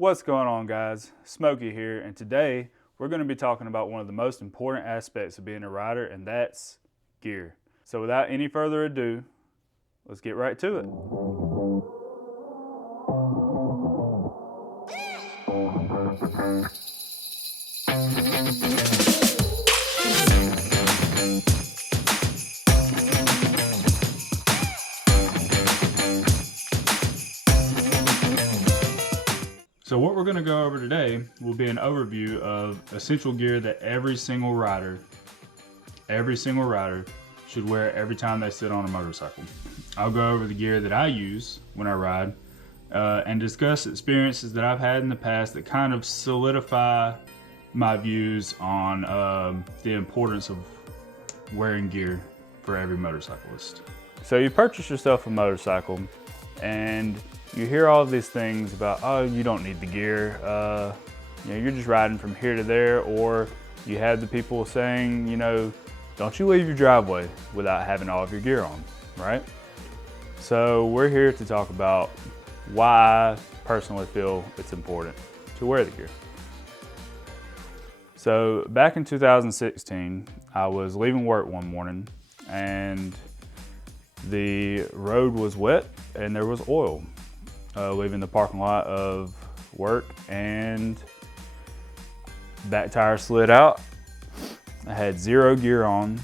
What's going on, guys? Smokey here, and today we're going to be talking about one of the most important aspects of being a rider, and that's gear. So without any further ado, let's get right to it. So what we're going to go over today will be an overview of essential gear that every single rider should wear every time they sit on a motorcycle. I'll go over the gear that I use when I ride and discuss experiences that I've had in the past that kind of solidify my views on the importance of wearing gear for every motorcyclist. So you purchase yourself a motorcycle and you hear all these things about, oh, you don't need the gear, you're just riding from here to there, or you have the people saying, don't you leave your driveway without having all of your gear on, right? So we're here to talk about why I personally feel it's important to wear the gear. So back in 2016, I was leaving work one morning and the road was wet and there was oil leaving the parking lot of work, and back tire slid out. I had zero gear on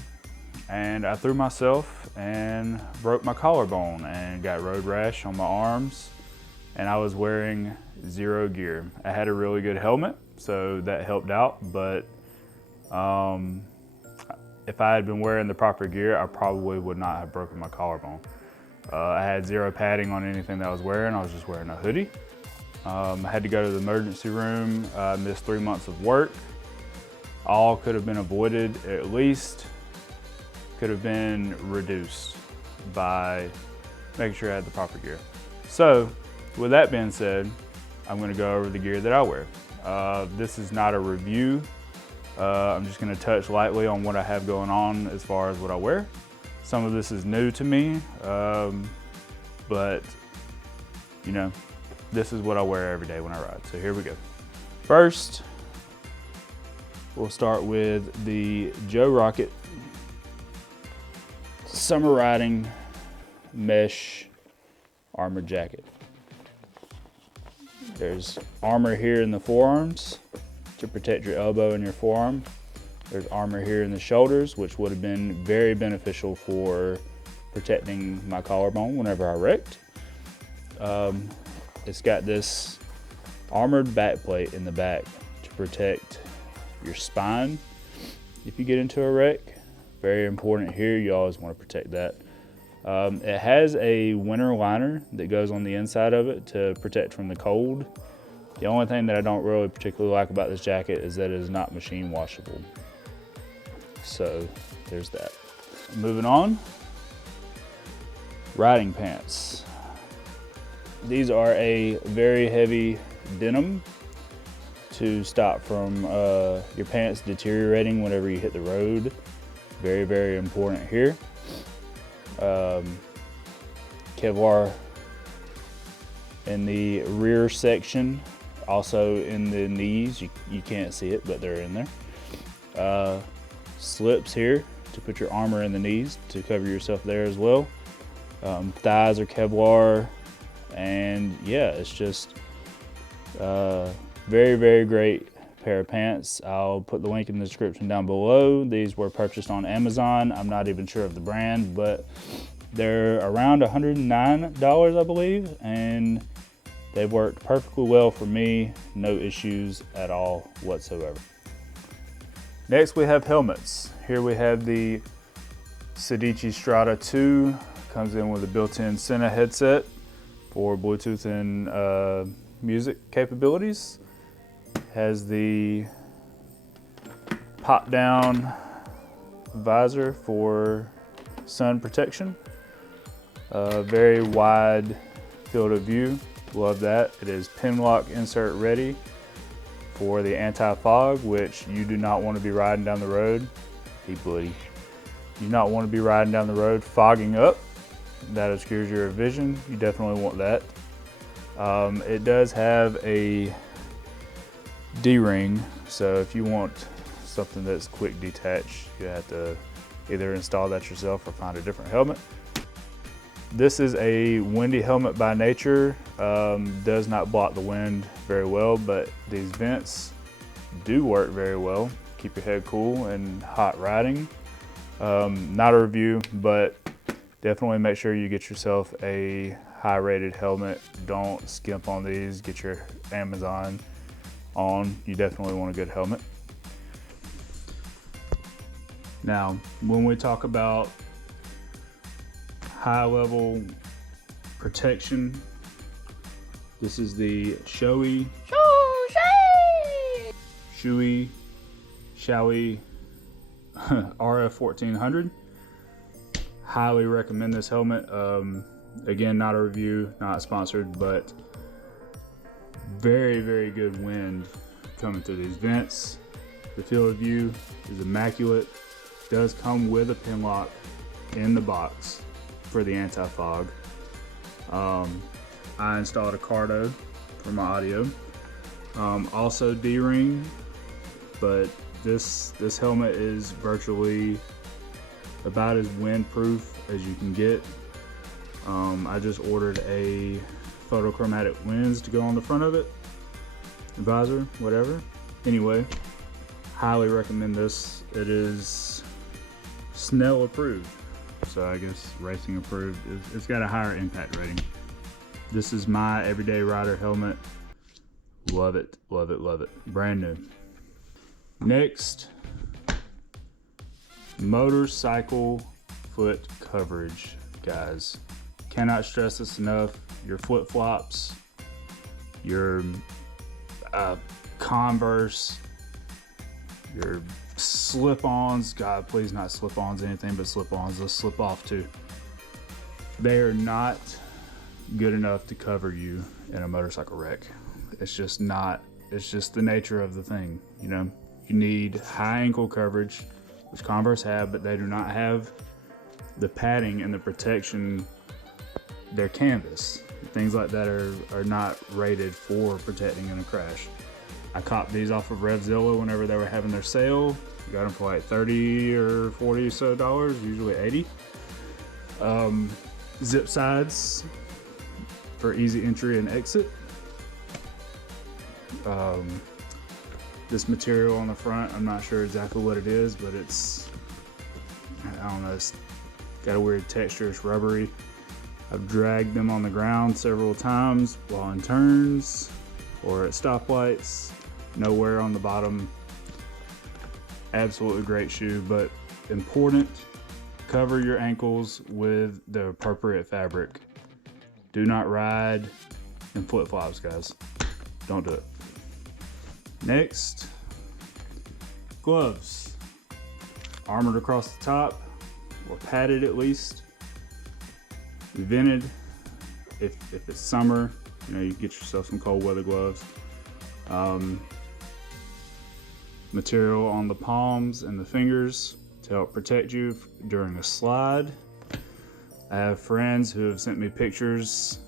and I threw myself and broke my collarbone and got road rash on my arms, and I was wearing zero gear. I had a really good helmet, so that helped out, but if I had been wearing the proper gear, I probably would not have broken my collarbone. I had zero padding on anything that I was wearing. I was just wearing a hoodie. I had to go to the emergency room. I missed 3 months of work. All could have been avoided, at least could have been reduced by making sure I had the proper gear. So with that being said, I'm gonna go over the gear that I wear. This is not a review. I'm just gonna touch lightly on what I have going on as far as what I wear. Some of this is new to me, but this is what I wear every day when I ride. So here we go. First, we'll start with the Joe Rocket Summer Riding Mesh Armor Jacket. There's armor here in the forearms to protect your elbow and your forearm. There's armor here in the shoulders, which would have been very beneficial for protecting my collarbone whenever I wrecked. It's got this armored back plate in the back to protect your spine if you get into a wreck. Very important here, you always want to protect that. It has a winter liner that goes on the inside of it to protect from the cold. The only thing that I don't really particularly like about this jacket is that it is not machine washable. So there's that. Moving on, riding pants. These are a very heavy denim to stop from your pants deteriorating whenever you hit the road. Very, very important here. Kevlar in the rear section, also in the knees. You can't see it, but they're in there. Slips here to put your armor in the knees to cover yourself there as well. Thighs are Kevlar, and yeah, it's just very, very great pair of pants. I'll put the link in the description down below. These were purchased on Amazon. I'm not even sure of the brand, but they're around $109, I believe, and they've worked perfectly well for me. No issues at all whatsoever. Next we have helmets. Here we have the Sedici Strata 2. Comes in with a built-in Sena headset for Bluetooth and music capabilities. Has the pop-down visor for sun protection. Very wide field of view. Love that. It is pin lock insert ready for the anti-fog, which you do not want to be riding down the road. You do not want to be riding down the road fogging up. That obscures your vision. You definitely want that. It does have a D-ring. So if you want something that's quick detach, you have to either install that yourself or find a different helmet. This is a windy helmet by nature. Does not block the wind very well, but these vents do work very well. Keep your head cool and hot riding. Not a review, but definitely make sure you get yourself a high rated helmet. Don't skimp on these. Get your Amazon on. You definitely want a good helmet. Now, when we talk about high level protection, this is the Shoei RF 1400. Highly recommend this helmet. Again, not a review, not sponsored, but very, very good wind coming through these vents. The field of view is immaculate. Does come with a pin lock in the box for the anti-fog. I installed a Cardo for my audio. Also D-ring, but this helmet is virtually about as windproof as you can get. I just ordered a photochromatic lens to go on the front of it, visor, whatever. Anyway, highly recommend this. It is Snell approved, so I guess racing approved. It's got a higher impact rating. This is my everyday rider helmet. Love it, love it, love it. Brand new. Next, motorcycle foot coverage, guys. Cannot stress this enough. Your flip-flops, your Converse, your slip-ons. God, please not slip-ons, anything but slip-ons. Let's slip off too. They are not good enough to cover you in a motorcycle wreck. It's just not. It's just the nature of the thing, you know. You need high ankle coverage, which Converse have, but they do not have the padding and the protection. They're canvas. Things like that are not rated for protecting in a crash. I copped these off of Revzilla whenever they were having their sale. Got them for like 30 or 40 or so dollars, usually 80. Zip sides for easy entry and exit. This material on the front, I'm not sure exactly what it is, but it's, I don't know, it's got a weird texture, it's rubbery. I've dragged them on the ground several times while in turns or at stoplights. No wear on the bottom. Absolutely great shoe, but important, cover your ankles with the appropriate fabric. Do not ride in flip-flops, guys. Don't do it. Next, gloves. Armored across the top, or padded at least. Vented. If it's summer, you know, you get yourself some cold weather gloves. Material on the palms and the fingers to help protect you during a slide. I have friends who have sent me pictures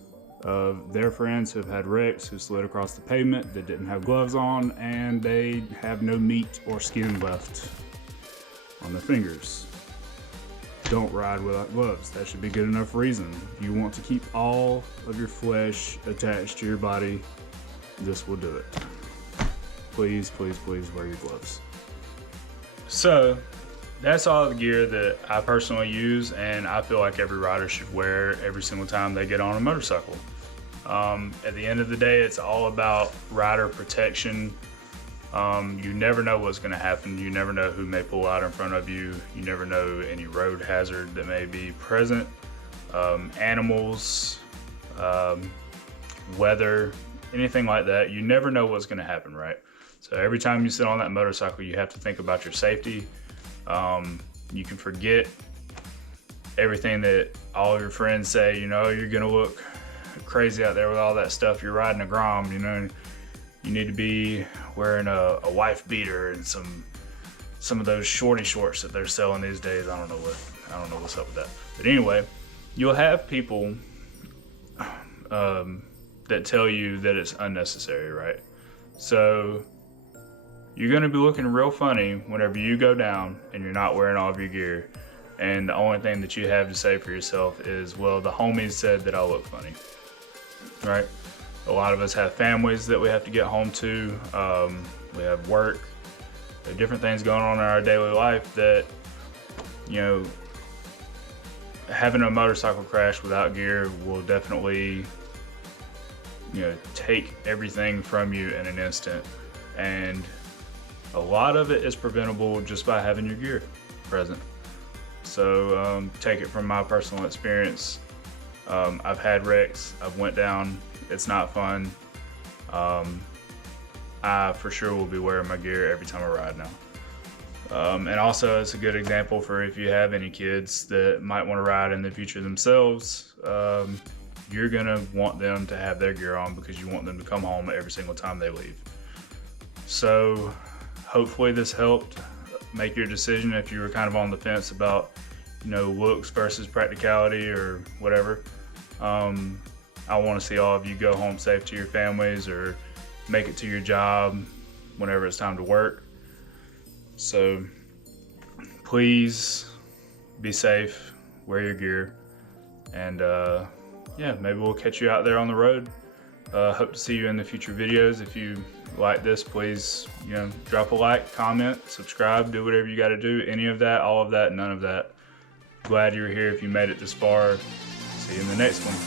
of their friends who have had wrecks who slid across the pavement that didn't have gloves on, and they have no meat or skin left on their fingers. Don't ride without gloves. That should be good enough reason. You want to keep all of your flesh attached to your body, this will do it. Please, please, please wear your gloves. So that's all the gear that I personally use, and I feel like every rider should wear every single time they get on a motorcycle. At the end of the day, it's all about rider protection. You never know what's going to happen. You never know who may pull out in front of you. You never know any road hazard that may be present. Animals, weather, anything like that. You never know what's going to happen, right? So every time you sit on that motorcycle, you have to think about your safety. You can forget everything that all of your friends say, you know, you're gonna look crazy out there with all that stuff. You're riding a Grom, you know, you need to be wearing a wife beater and some of those shorty shorts that they're selling these days. I don't know what's up with that. But anyway, you'll have people that tell you that it's unnecessary, right? So You're gonna be looking real funny whenever you go down and you're not wearing all of your gear, and the only thing that you have to say for yourself is, well, the homies said that I look funny, right? A lot of us have families that we have to get home to. We have work, there are different things going on in our daily life that, you know, having a motorcycle crash without gear will definitely, you know, take everything from you in an instant. And a lot of it is preventable just by having your gear present. So take it from my personal experience. I've had wrecks, I've went down, it's not fun. I for sure will be wearing my gear every time I ride now. And also it's a good example for if you have any kids that might want to ride in the future themselves. You're gonna want them to have their gear on because you want them to come home every single time they leave. So hopefully this helped make your decision if you were kind of on the fence about, you know, looks versus practicality or whatever. I want to see all of you go home safe to your families or make it to your job whenever it's time to work. So please be safe, wear your gear, and yeah, maybe we'll catch you out there on the road. Hope to see you in the future videos. If you like this, please, you know, drop a like, comment, subscribe, do whatever you got to do. Any of that, all of that, none of that. Glad you were here if you made it this far. See you in the next one.